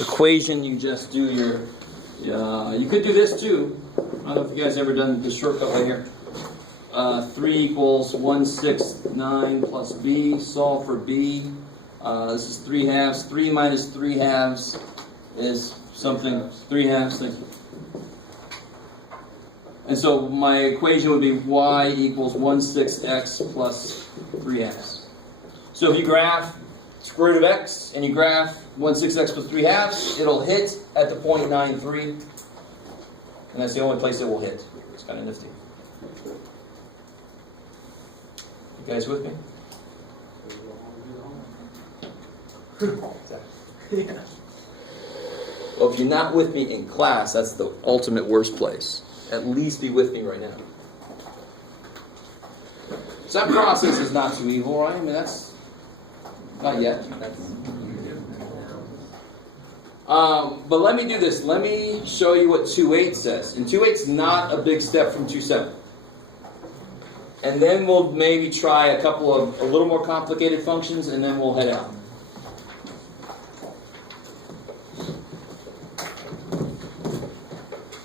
equation, you just do your, you could do this too. I don't know if you guys ever done the shortcut right here. 3 equals 1/6 plus b, solve for b. This is 3/2. 3 minus 3/2 is something, 3/2, thank you. And so my equation would be y equals 1/6x plus 3/2. So if you graph square root of x and you graph 1/6x plus 3/2, it'll hit at the point 9,3. And that's the only place it will hit. It's kind of nifty. You guys with me? Yeah. Well, if you're not with me in class, that's the ultimate worst place. At least be with me right now. So that process is not too evil, right? I mean, that's not yet. But let me do this. Let me show you what 2/8 says. And 2/8's not a big step from 2/7. And then we'll maybe try a couple of a little more complicated functions, and then we'll head out.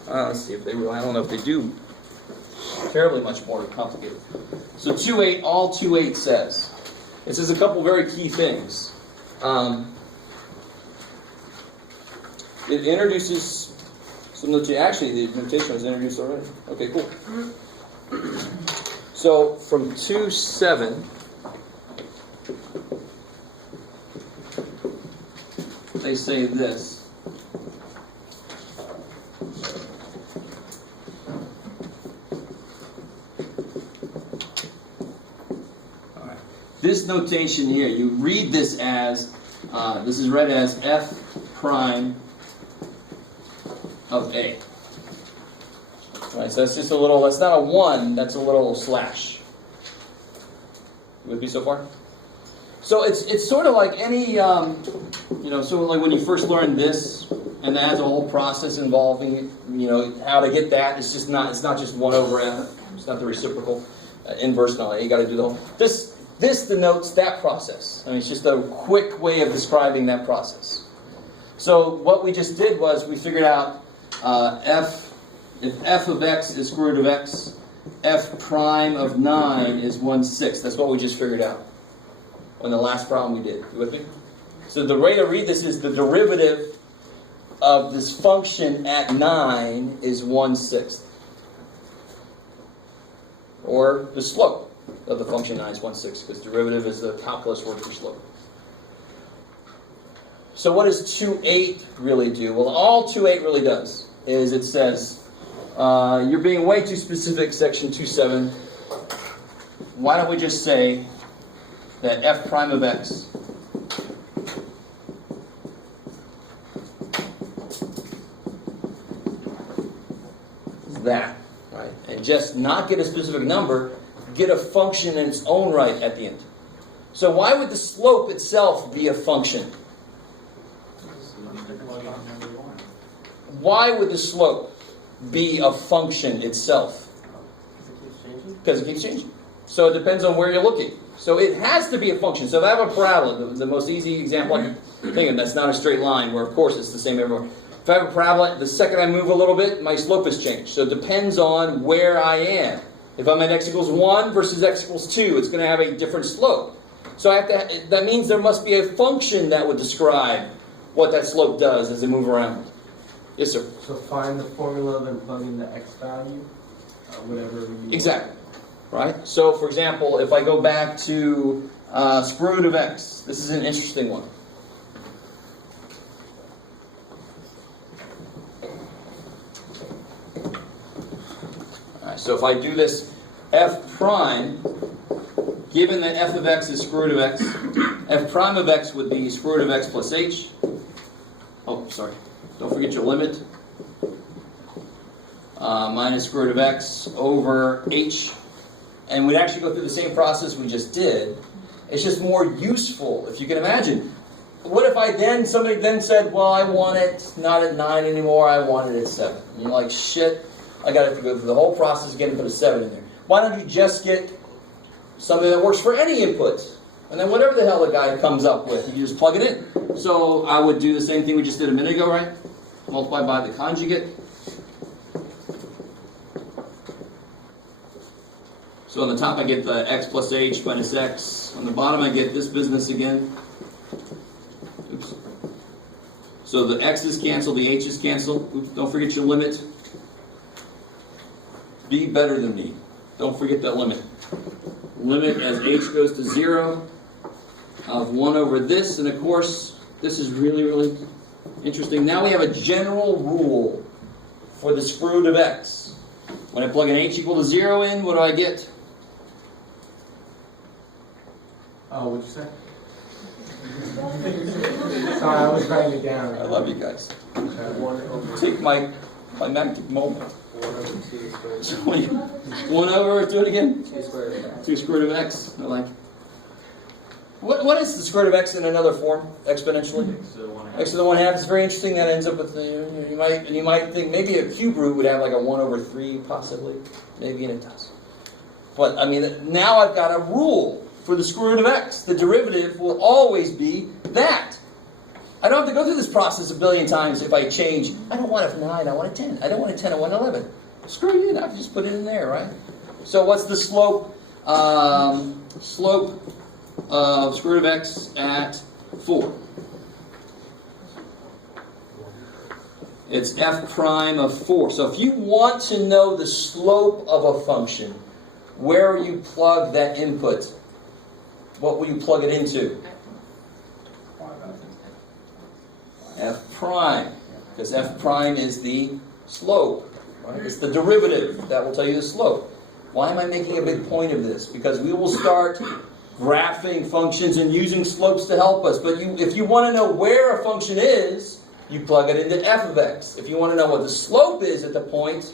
Let's see if they really, I don't know if they do terribly much more complicated. So 2/8, all 2/8 says. It says a couple very key things. It introduces some notation. Actually, the notation was introduced already. Okay, cool. So from 2/7, they say this. This notation here, you read this as, this is read as f prime of a. Right, so that's just a little, that's not a 1, that's a little slash. You with me so far? So it's sort of like any, so like when you first learn this, and that has a whole process involving, how to get that. It's not just 1 over f. It's not the reciprocal, inverse, no, you got to do the whole, This denotes that process. I mean, it's just a quick way of describing that process. So what we just did was we figured out if f of x is square root of x, f prime of 9 is 1/6. That's what we just figured out on the last problem we did. You with me? So the way to read this is the derivative of this function at 9 is 1/6. Or the slope of the function 9 is 1/6, because derivative is the calculus word for slope. So what does 2/8 really do? Well, all 2/8 really does is it says, you're being way too specific, section 2/7. Why don't we just say that f prime of x is that, right? And just not get a specific number, get a function in its own right at the end. So why would the slope itself be a function? Why would the slope be a function itself? Because it keeps changing. So it depends on where you're looking. So it has to be a function. So if I have a parabola, the most easy example I can think of, that's not a straight line, where of course it's the same everywhere. If I have a parabola, the second I move a little bit, my slope has changed. So it depends on where I am. If I'm at x equals 1 versus x equals 2, it's going to have a different slope. So that means there must be a function that would describe what that slope does as I move around. Yes, sir? So find the formula, then plug in the x value, whatever you Exactly. Right? So, for example, if I go back to square root of x, this is an interesting one. So if I do this f prime, given that f of x is square root of x, f prime of x would be square root of x plus h. Oh, sorry. Don't forget your limit. Minus square root of x over h. And we'd actually go through the same process we just did. It's just more useful, if you can imagine. What if somebody then said, well, I want it not at 9 anymore, I want it at 7. And you're like, shit. I got to have to go through the whole process again and put a 7 in there. Why don't you just get something that works for any input? And then whatever the hell the guy comes up with, you just plug it in. So I would do the same thing we just did a minute ago, right? Multiply by the conjugate. So on the top I get the x plus h minus x. On the bottom I get this business again. Oops. So the x's cancel, the h's cancel. Oops, don't forget your limit. Be better than me. Don't forget that limit. Limit as h goes to 0 of 1 over this. And of course, this is really, really interesting. Now we have a general rule for the square root of x. When I plug an h equal to 0 in, what do I get? Oh, what'd you say? Sorry, I was writing it down. I love you guys. Take my magnetic moment. 1 over, do it again. 2 square root of x. I like. What is the square root of x in another form, exponentially? X to the 1/2 is very interesting. That ends up with you might think maybe a cube root would have like a 1 over 3 possibly, maybe, and it does. But I mean, now I've got a rule for the square root of x. The derivative will always be that. I don't have to go through this process a billion times if I change. I don't want a 9, I want a 10. I don't want a 10, I want an 11. Screw you, I can just put it in there, right? So what's the slope? Slope of square root of x at 4. It's f prime of 4. So if you want to know the slope of a function, where you plug that input, what will you plug it into? F prime. Because f prime is the slope. Right? It's the derivative that will tell you the slope. Why am I making a big point of this? Because we will start graphing functions and using slopes to help us. But if you want to know where a function is, you plug it into f of x. If you want to know what the slope is at the point,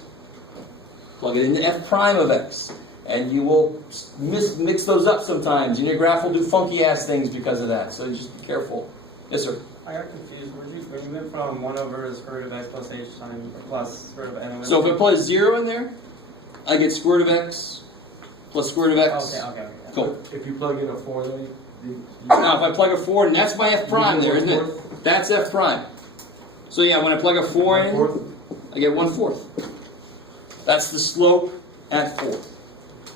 plug it into f prime of x. And you will mix those up sometimes. And your graph will do funky-ass things because of that. So just be careful. Yes, sir? I got confused. When you went from 1 over the square root of x plus h times plus square root of n. So if I put a 0 in there, I get square root of x plus square root of x. Okay. Cool. If you plug in a 4, then Now if I plug a 4, and that's my f prime there, isn't it? That's f prime. So yeah, when I plug a 4 in, I get 1/4. That's the slope at 4.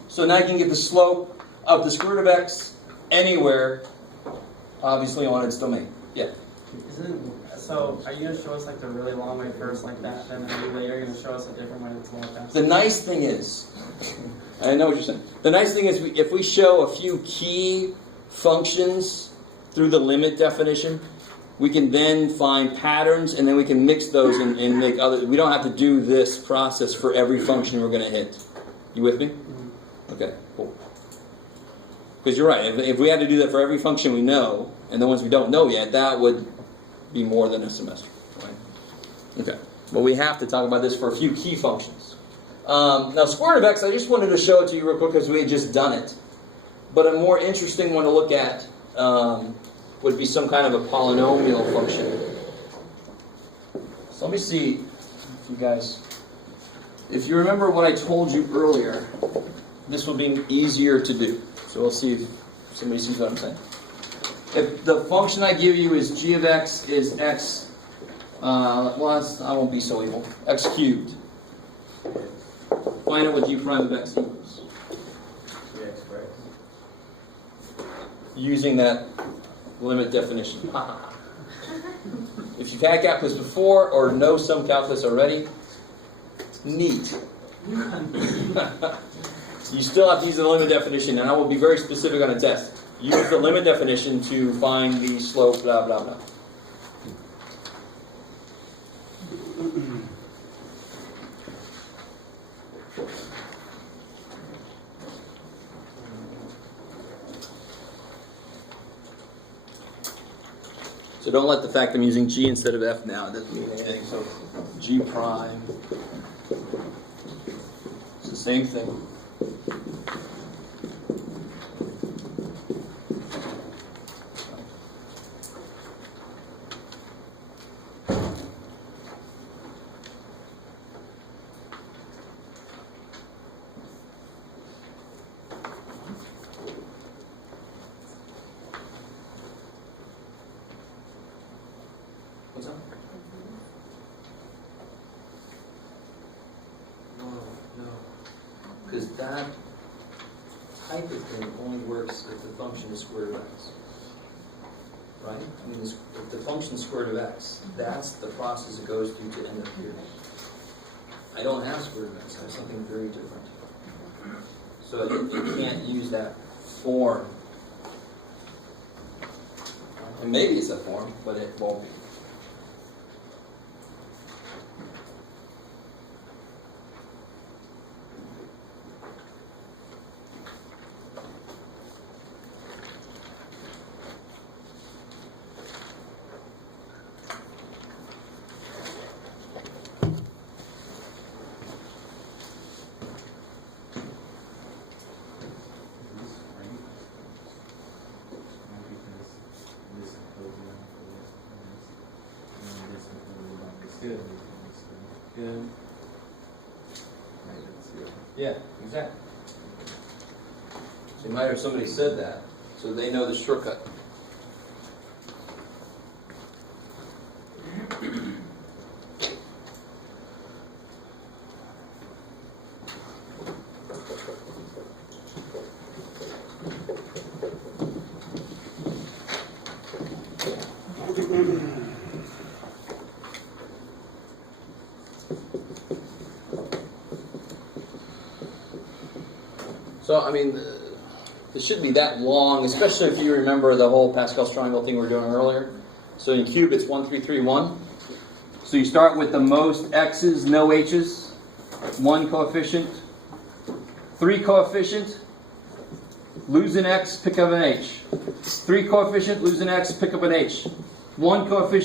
So now I can get the slope of the square root of x anywhere, obviously on its domain. Yeah. So are you going to show us like the really long way first like that, and then later you're going to show us a different way that's more fast? The nice thing is, I know what you're saying. The nice thing is if we show a few key functions through the limit definition, we can then find patterns and then we can mix those and make other. We don't have to do this process for every function we're going to hit. You with me? Okay, cool. Because you're right. If we had to do that for every function we know, and the ones we don't know yet, that would be more than a semester. Right? Okay. But we have to talk about this for a few key functions. Now, square root of x, I just wanted to show it to you real quick because we had just done it. But a more interesting one to look at would be some kind of a polynomial function. So let me see if you guys... If you remember what I told you earlier, this will be easier to do. So we'll see if somebody sees what I'm saying. If the function I give you is g of x is x, I won't be so evil, x cubed. Find out what g prime of x equals. Using that limit definition. If you've had calculus before or know some calculus already, neat. You still have to use the limit definition, and I will be very specific on a test. Use the limit definition to find the slope, blah, blah, blah. So don't let the fact I'm using g instead of f now, it doesn't mean anything. So g prime, it's the same thing. What's that? No. Because that type of thing only works if the function is square root of x. Right? I mean, if the function is square root of x, that's the process it goes through to end up here. I don't have square root of x. I have something very different. So it can't use that form. And maybe it's a form, but it won't be. Good. Yeah, exactly. So you might have somebody said that, so they know the shortcut. So, I mean, this shouldn't be that long, especially if you remember the whole Pascal's triangle thing we were doing earlier. So in cube, it's 1, 3, 3, 1. So you start with the most x's, no h's, 1 coefficient, 3 coefficient, lose an x, pick up an h. 3 coefficient, lose an x, pick up an h. 1 coefficient,